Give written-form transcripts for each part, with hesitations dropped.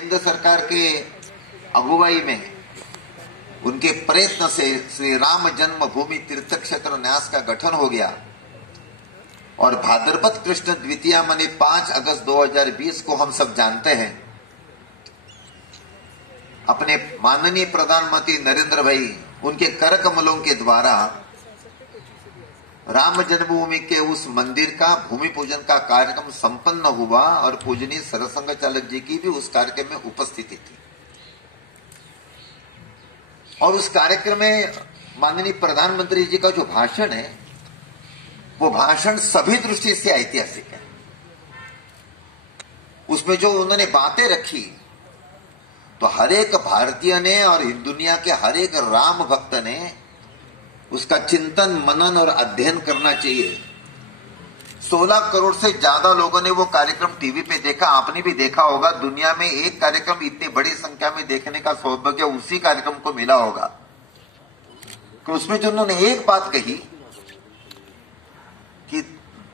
केंद्र सरकार के अगुवाई में उनके प्रयत्न से श्री राम जन्मभूमि तीर्थ क्षेत्र न्यास का गठन हो गया और भाद्रपद कृष्ण द्वितीया माने 5 अगस्त 2020 को हम सब जानते हैं अपने माननीय प्रधानमंत्री नरेंद्र भाई उनके कर कमलों के द्वारा राम जन्मभूमि के उस मंदिर का भूमि पूजन का कार्यक्रम संपन्न हुआ और पूजनीय सरसंघ चालक जी की भी उस कार्यक्रम में उपस्थिति थी और उस कार्यक्रम में माननीय प्रधानमंत्री जी का जो भाषण है वो भाषण सभी दृष्टि से ऐतिहासिक है। उसमें जो उन्होंने बातें रखी तो हर एक भारतीय ने और दुनिया के हर एक राम भक्त ने उसका चिंतन मनन और अध्ययन करना चाहिए। 16 करोड़ से ज्यादा लोगों ने वो कार्यक्रम टीवी पे देखा, आपने भी देखा होगा। दुनिया में एक कार्यक्रम इतनी बड़ी संख्या में देखने का सौभाग्य उसी कार्यक्रम को मिला होगा कि उसमें जो उन्होंने एक बात कही कि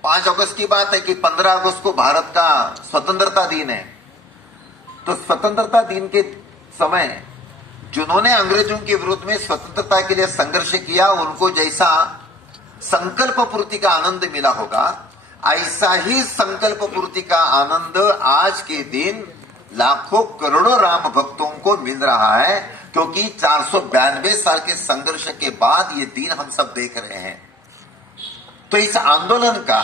5 अगस्त की बात है कि 15 अगस्त को भारत का स्वतंत्रता दिन है। तो स्वतंत्रता दिन के समय जिन्होंने अंग्रेजों के विरुद्ध में स्वतंत्रता के लिए संघर्ष किया उनको जैसा संकल्प पूर्ति का आनंद मिला होगा ऐसा ही संकल्प पूर्ति का आनंद आज के दिन लाखों करोड़ों राम भक्तों को मिल रहा है, क्योंकि 492 साल के संघर्ष के बाद ये दिन हम सब देख रहे हैं। तो इस आंदोलन का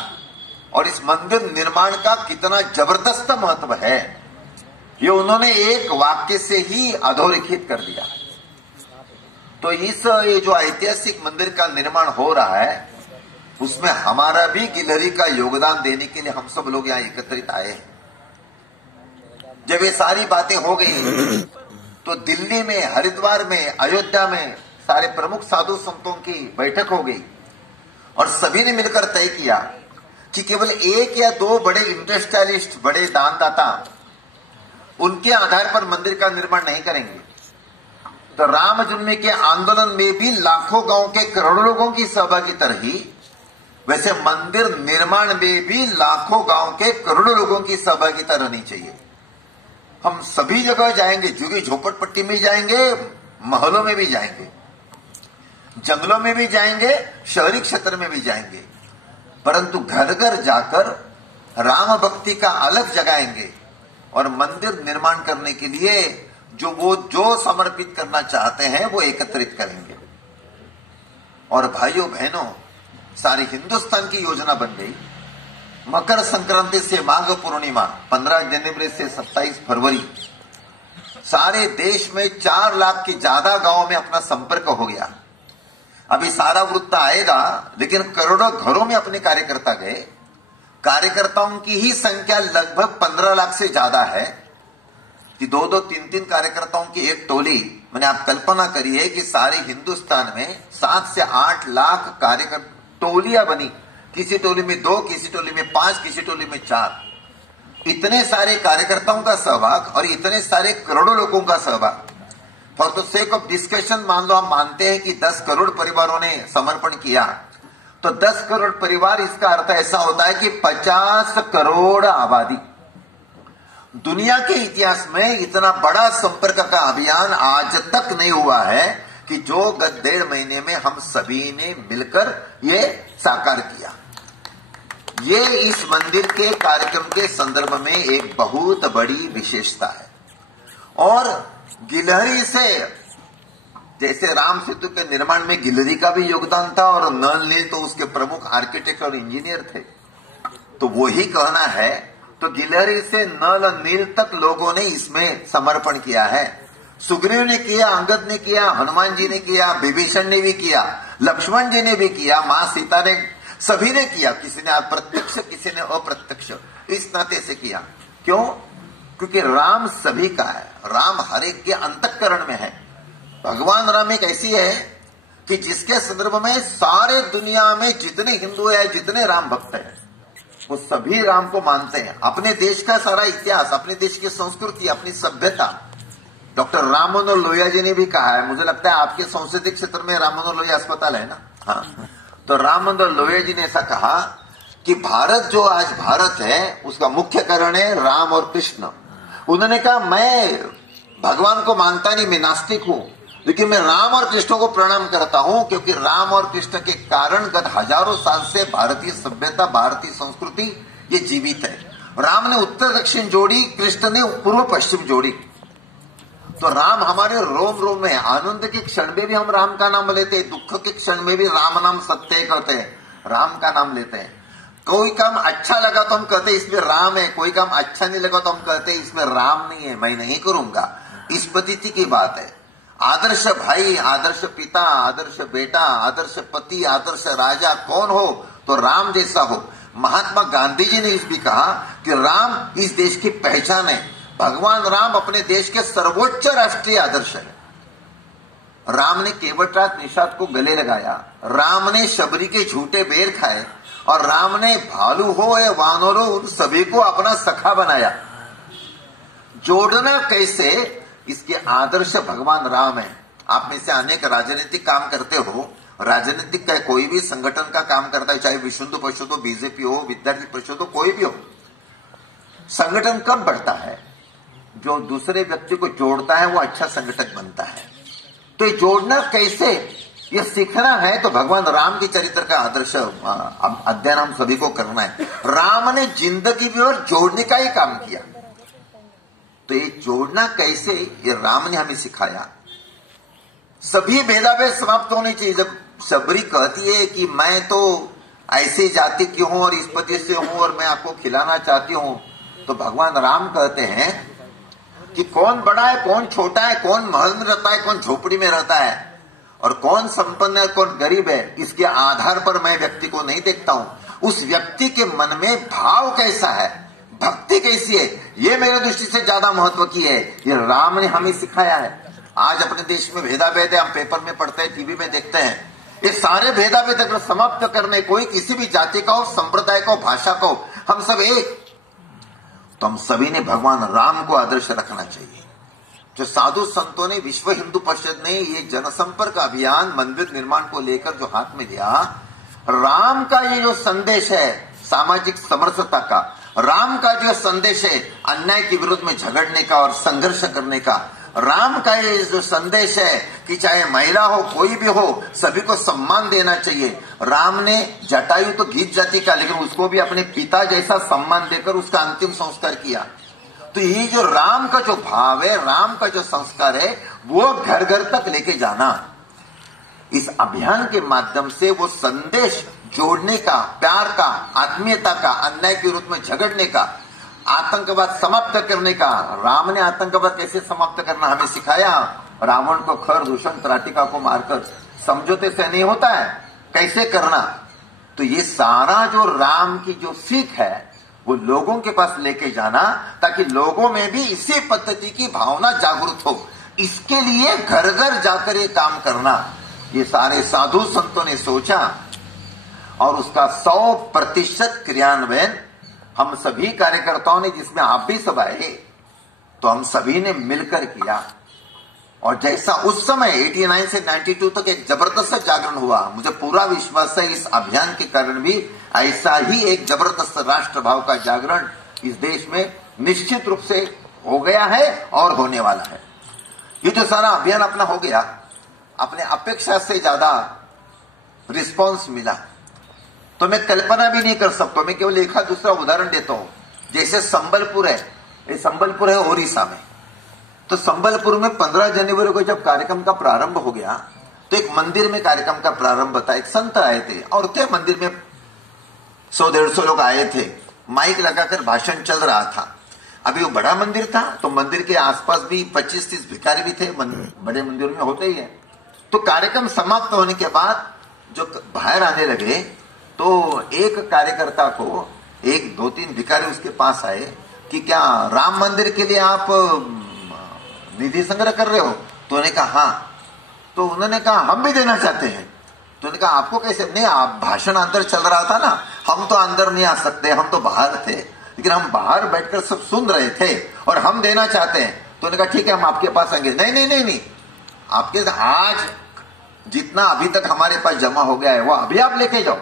और इस मंदिर निर्माण का कितना जबरदस्त महत्व है ये उन्होंने एक वाक्य से ही अधोरेखित कर दिया। तो ये जो ऐतिहासिक मंदिर का निर्माण हो रहा है उसमें हमारा भी गिलहरी का योगदान देने के लिए हम सब लोग यहाँ एकत्रित आए हैं। जब ये सारी बातें हो गई तो दिल्ली में, हरिद्वार में, अयोध्या में सारे प्रमुख साधु संतों की बैठक हो गई और सभी ने मिलकर तय किया कि केवल 1 या 2 बड़े इंडस्ट्रियलिस्ट, बड़े दानदाता उनके आधार पर मंदिर का निर्माण नहीं करेंगे। तो राम जन्म के आंदोलन में भी लाखों गांव के करोड़ों लोगों की सहभागिता रही, वैसे मंदिर निर्माण में भी लाखों गांव के करोड़ों लोगों की सहभागिता रहनी चाहिए। हम सभी जगह जाएंगे, झुग्गी झोपड़पट्टी में जाएंगे, महलों में भी जाएंगे, जंगलों में भी जाएंगे, शहरी क्षेत्र में भी जाएंगे, परंतु घर घर जाकर राम भक्ति का अलग जगाएंगे और मंदिर निर्माण करने के लिए जो समर्पित करना चाहते हैं वो एकत्रित करेंगे। और भाइयों बहनों, सारी हिंदुस्तान की योजना बन गई। मकर संक्रांति से माघ पूर्णिमा 15 जनवरी से 27 फरवरी सारे देश में 4 लाख के ज्यादा गांवों में अपना संपर्क हो गया। अभी सारा वृत्त आएगा, लेकिन करोड़ों घरों में अपने कार्यकर्ता गए। कार्यकर्ताओं की ही संख्या लगभग 15 लाख से ज्यादा है कि 2-2, 3-3 कार्यकर्ताओं की एक टोली। मैंने आप कल्पना करिए कि सारे हिंदुस्तान में 7 से 8 लाख कार्यकर्ता टोलियां बनी। किसी टोली में 2, किसी टोली में 5, किसी टोली में 4। इतने सारे कार्यकर्ताओं का सहभाग और इतने सारे करोड़ों लोगों का सहभाग। For the sake of discussion मान लो हम मानते हैं कि 10 करोड़ परिवारों ने समर्पण किया, तो 10 करोड़ परिवार, इसका अर्थ ऐसा होता है कि 50 करोड़ आबादी। दुनिया के इतिहास में इतना बड़ा संपर्क का अभियान आज तक नहीं हुआ है कि जो गत 1.5 महीने में हम सभी ने मिलकर ये साकार किया। ये इस मंदिर के कार्यक्रम के संदर्भ में एक बहुत बड़ी विशेषता है। और गिलहरी से, जैसे राम सेतु के निर्माण में गिलहरी का भी योगदान था और नल नील तो उसके प्रमुख आर्किटेक्ट और इंजीनियर थे, तो वही कहना है। तो गिलहरी से नल नील तक लोगों ने इसमें समर्पण किया है। सुग्रीव ने किया, अंगद ने किया, हनुमान जी ने किया, विभीषण ने भी किया, लक्ष्मण जी ने भी किया, मां सीता ने, सभी ने किया। किसी ने अप्रत्यक्ष, किसी ने अप्रत्यक्ष, इस नाते से किया। क्यों? क्योंकि राम सभी का है, राम हर एक के अंतःकरण में है। भगवान राम एक ऐसी है कि जिसके संदर्भ में सारे दुनिया में जितने हिंदू है, जितने राम भक्त हैं, वो सभी राम को मानते हैं। अपने देश का सारा इतिहास, अपने देश की संस्कृति, अपनी सभ्यता डॉक्टर राम मनोहर लोहिया जी ने भी कहा है। मुझे लगता है आपके संसदीय क्षेत्र में राम मनोहर लोहिया अस्पताल है ना? हाँ। तो राम मनोहर लोहिया जी ने ऐसा कहा कि भारत जो आज भारत है उसका मुख्य कारण है राम और कृष्ण। उन्होंने कहा मैं भगवान को मानता नहीं, मैं नास्तिक हूं, लेकिन मैं राम और कृष्ण को प्रणाम करता हूं, क्योंकि राम और कृष्ण के कारण गत हजारों साल से भारतीय सभ्यता, भारतीय संस्कृति ये जीवित है। राम ने उत्तर दक्षिण जोड़ी, कृष्ण ने पूर्व पश्चिम जोड़ी। तो राम हमारे रोम रोम में, आनंद के क्षण में भी हम राम का नाम लेते हैं, दुख के क्षण में भी राम नाम सत्य कहते हैं, राम का नाम लेते हैं। कोई काम अच्छा लगा तो हम कहते हैं इसमें राम है, कोई काम अच्छा नहीं लगा तो हम कहते हैं इसमें राम नहीं है, मैं नहीं करूंगा। इस पद्धति की बात है। आदर्श भाई, आदर्श पिता, आदर्श बेटा, आदर्श पति, आदर्श राजा कौन हो तो राम जैसा हो। महात्मा गांधी जी ने इस भी कहा कि राम इस देश की पहचान है। भगवान राम अपने देश के सर्वोच्च राष्ट्रीय आदर्श है। राम ने केवटराज निषाद को गले लगाया, राम ने शबरी के झूठे बेर खाए, और राम ने भालू हो या वानर हो उन सभी को अपना सखा बनाया। जोड़ना कैसे, इसके आदर्श भगवान राम है। आप में से अनेक राजनीतिक काम करते हो, राजनीतिक का कोई भी संगठन का काम करता है, चाहे विश्व हिंदू परिषद हो, बीजेपी हो, विद्यार्थी परिषद हो, कोई भी हो। संगठन कब बढ़ता है, जो दूसरे व्यक्ति को जोड़ता है वो अच्छा संगठन बनता है। तो ये जोड़ना कैसे, ये सीखना है तो भगवान राम के चरित्र का आदर्श अध्ययन हम सभी को करना है। राम ने जिंदगी भर जोड़ने का ही काम किया, तो ये जोड़ना कैसे, ये राम ने हमें सिखाया। सभी भेदाभेद समाप्त होने चाहिए। जब शबरी कहती है कि मैं तो ऐसे जाति की हूं और इस पति से हूं और मैं आपको खिलाना चाहती हूं, तो भगवान राम कहते हैं कि कौन बड़ा है, कौन छोटा है, कौन महल में रहता है, कौन झोपड़ी में रहता है, और कौन संपन्न है, कौन गरीब है, इसके आधार पर मैं व्यक्ति को नहीं देखता हूं। उस व्यक्ति के मन में भाव कैसा है, भक्ति कैसी है, ये मेरे दृष्टि से ज्यादा महत्व की है। ये राम ने हमें सिखाया है। आज अपने देश में भेदाभेद है, हम पेपर में पढ़ते हैं, टीवी में देखते हैं। ये सारे भेदाभेद अगर समाप्त करने, कोई किसी भी जाति का हो, संप्रदाय का हो, भाषा का हो, हम सब एक, तो हम सभी ने भगवान राम को आदर्श रखना चाहिए। जो साधु संतों ने, विश्व हिंदू परिषद ने ये जनसंपर्क अभियान मंदिर निर्माण को लेकर जो हाथ में लिया, राम का ये जो संदेश है सामाजिक समरसता का, राम का जो संदेश है अन्याय के विरुद्ध में झगड़ने का और संघर्ष करने का, राम का ये जो संदेश है कि चाहे महिला हो, कोई भी हो, सभी को सम्मान देना चाहिए। राम ने जटायु तो गीत जाति का, लेकिन उसको भी अपने पिता जैसा सम्मान देकर उसका अंतिम संस्कार किया। तो ये जो राम का जो भाव है, राम का जो संस्कार है, वो घर घर तक लेके जाना, इस अभियान के माध्यम से वो संदेश जोड़ने का, प्यार का, आत्मीयता का, अन्याय के विरुद्ध में झगड़ने का, आतंकवाद समाप्त करने का। राम ने आतंकवाद कैसे समाप्त करना हमें सिखाया। रावण को खर दूषण त्राटिका को मारकर, समझौते से नहीं होता है, कैसे करना। तो ये सारा जो राम की जो सीख है वो लोगों के पास लेके जाना, ताकि लोगों में भी इसी पद्धति की भावना जागृत हो। इसके लिए घर घर जाकर ये काम करना, ये सारे साधु संतों ने सोचा, और उसका 100% क्रियान्वयन हम सभी कार्यकर्ताओं ने, जिसमें आप भी सब आए, तो हम सभी ने मिलकर किया। और जैसा उस समय 89 से 92 तक एक जबरदस्त जागरण हुआ, मुझे पूरा विश्वास है इस अभियान के कारण भी ऐसा ही एक जबरदस्त राष्ट्रभाव का जागरण इस देश में निश्चित रूप से हो गया है और होने वाला है। ये जो सारा अभियान अपना हो गया, अपने अपेक्षा से ज्यादा रिस्पॉन्स मिला, तो मैं कल्पना भी नहीं कर सकता। मैं केवल एक दूसरा उदाहरण देता हूं। जैसे संबलपुर है, ये संबलपुर है ओडिशा में, तो संबलपुर में 15 जनवरी को जब कार्यक्रम का प्रारंभ हो गया, तो एक मंदिर में कार्यक्रम का प्रारंभ था। एक संत आए थे और थे मंदिर में 100-150 लोग आए थे, माइक लगाकर भाषण चल रहा था। अभी वो बड़ा मंदिर था, तो मंदिर के आसपास भी 25-30 भिखारी भी थे, बड़े मंदिर में होते ही है। तो कार्यक्रम समाप्त होने के बाद जो बाहर आने लगे, तो एक कार्यकर्ता को, एक 2-3 भिखारी उसके पास आए कि क्या राम मंदिर के लिए आप निधि संग्रह कर रहे हो? तो उन्होंने कहा हाँ। तो उन्होंने कहा हम भी देना चाहते हैं। तो उन्होंने कहा आपको कैसे? नहीं, आप भाषण अंदर चल रहा था ना, हम तो अंदर नहीं आ सकते, हम तो बाहर थे, लेकिन हम बाहर बैठकर सब सुन रहे थे और हम देना चाहते हैं। तो उन्होंने कहा ठीक है, हम आपके पास आएंगे। नहीं नहीं नहीं नहीं, आपके आज जितना अभी तक हमारे पास जमा हो गया है वो अभी आप लेके जाओ।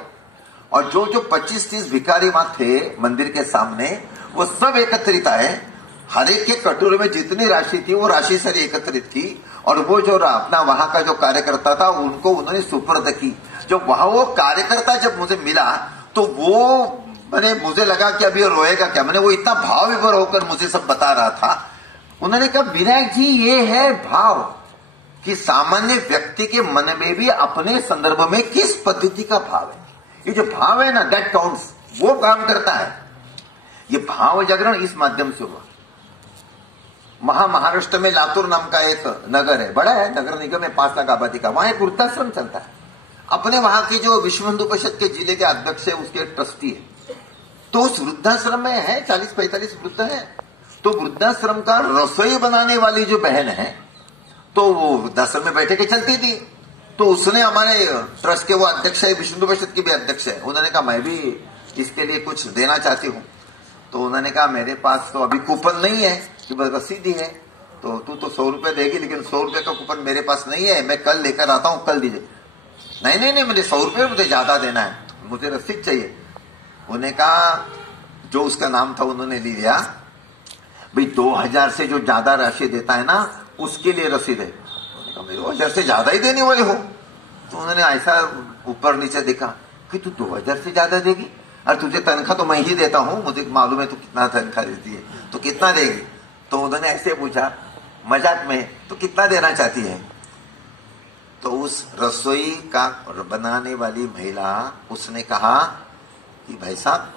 और जो 25-30 भिखारी वहां थे मंदिर के सामने, वो सब एकत्रित आए, हर एक के कटोरे में जितनी राशि थी वो राशि सारी एकत्रित की और वो जो अपना वहां का जो कार्यकर्ता था उनको उन्होंने सुपुर्द की। जब वहां वो कार्यकर्ता जब मुझे मिला तो वो मैंने मुझे लगा कि अभी रोएगा क्या, मैंने वो इतना भाव विभोर होकर मुझे सब बता रहा था। उन्होंने कहा विनायक जी ये है भाव कि सामान्य व्यक्ति के मन में भी अपने संदर्भ में किस पद्धति का भाव है, ये जो भाव है ना दैट काउंट्स, वो काम करता है। ये भाव जागरण इस माध्यम से हुआ। महाराष्ट्र में लातूर नाम का एक नगर है, बड़ा है नगर निगम है, 5 लाख आबादी का, वहां एक वृद्धाश्रम चलता है। अपने वहां की जो विश्व हिंदू परिषद के जिले के अध्यक्ष है उसके ट्रस्टी है, तो उस वृद्धाश्रम में है 40-45 वृद्ध है। तो वृद्धाश्रम का रसोई बनाने वाली जो बहन है तो वो वृद्धाश्रम में बैठे के चलती थी। तो उसने हमारे ट्रस्ट के वो अध्यक्ष है, विश्व हिंदू परिषद की भी अध्यक्ष है, उन्होंने कहा मैं भी इसके लिए कुछ देना चाहती हूं। तो उन्होंने कहा मेरे पास तो अभी कूपन नहीं है कि बस रसीद ही है, तो तू तो 100 रुपए देगी, लेकिन 100 रुपए का कूपन मेरे पास नहीं है, मैं कल लेकर आता हूं, कल दीजिए। नहीं मुझे 100 रुपए मुझे ज्यादा देना है, मुझे रसीद चाहिए। उन्होंने कहा, जो उसका नाम था उन्होंने लिया, भाई 2000 से जो ज्यादा राशि देता है ना उसके लिए रसीद है। उन्होंने कहा 2000 से ज्यादा ही देने वाले हो। तो उन्होंने ऐसा ऊपर नीचे देखा कि तू 2000 से ज्यादा देगी, और तुझे तनख्वाह तो मैं ही देता हूं, मुझे मालूम है तू कितना तनख्वाह देती है, तो कितना देगी। तो उन्होंने ऐसे पूछा मजाक में, तो कितना देना चाहती है। तो उस रसोई का बनाने वाली महिला उसने कहा कि भाई साहब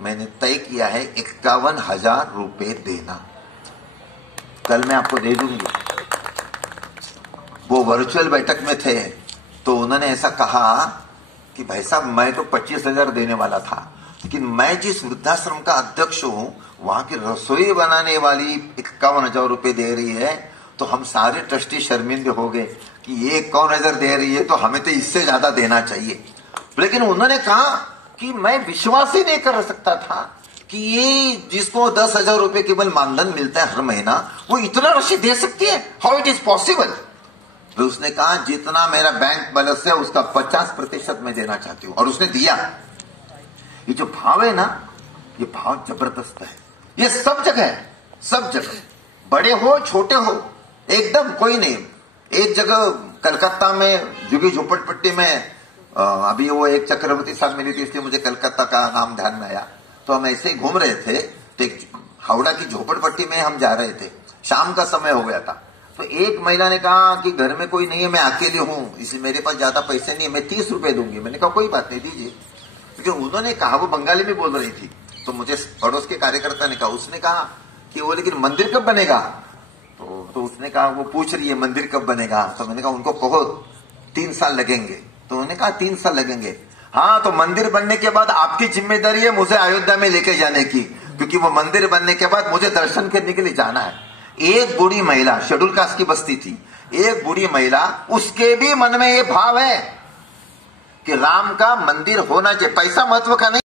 मैंने तय किया है 51,000 रुपए देना, कल मैं आपको दे दूंगी। वो वर्चुअल बैठक में थे तो उन्होंने ऐसा कहा कि भाई साहब मैं तो 25,000 देने वाला था, लेकिन मैं जिस वृद्धाश्रम का अध्यक्ष हूं वहां की रसोई बनाने वाली 51,000 रुपए दे रही है, तो हम सारे ट्रस्टी शर्मिंदे हो गए कि ये 51,000 दे रही है तो हमें तो इससे ज्यादा देना चाहिए। लेकिन उन्होंने कहा कि मैं विश्वास ही नहीं कर सकता था कि ये जिसको 10,000 रुपए केवल मानधन मिलता है हर महीना, वो इतना राशि दे सकती है, हाउ इट इज पॉसिबल। तो उसने कहा जितना मेरा बैंक बैलेंस है उसका 50% मैं देना चाहती हूं, और उसने दिया। ये जो भाव है ना, ये भाव जबरदस्त है, ये सब जगह है, सब जगह, बड़े हो छोटे हो, एकदम कोई नहीं। एक जगह कलकत्ता में झुग्गी झोपड़पट्टी में अभी वो एक चक्रवर्ती साहब मिली थी, इसलिए मुझे कलकत्ता का नाम ध्यान में आया। तो हम ऐसे ही घूम रहे थे, तो हावड़ा की झोपड़पट्टी में हम जा रहे थे, शाम का समय हो गया था। तो एक महिला ने कहा कि घर में कोई नहीं है, मैं अकेली हूं, इसलिए मेरे पास ज्यादा पैसे नहीं है, मैं 30 रुपए दूंगी। मैंने कहा कोई बात नहीं दीजिए, क्योंकि उन्होंने कहा, वो बंगाली में बोल रही थी। तो मुझे पड़ोस के कार्यकर्ता ने कहा, उसने कहा कि वो लेकिन मंदिर कब बनेगा। तो उसने कहा, वो पूछ रही है मंदिर कब बनेगा। तो मैंने कहा उनको कहो 3 साल लगेंगे। तो उन्होंने कहा 3 साल लगेंगे, हाँ तो मंदिर बनने के बाद आपकी जिम्मेदारी है मुझे अयोध्या में लेके जाने की, क्योंकि वो मंदिर बनने के बाद मुझे दर्शन करने के लिए जाना है। एक बूढ़ी महिला, शेड्यूल कास्ट की बस्ती थी, एक बूढ़ी महिला, उसके भी मन में ये भाव है कि राम का मंदिर होना चाहिए, पैसा महत्व का नहीं।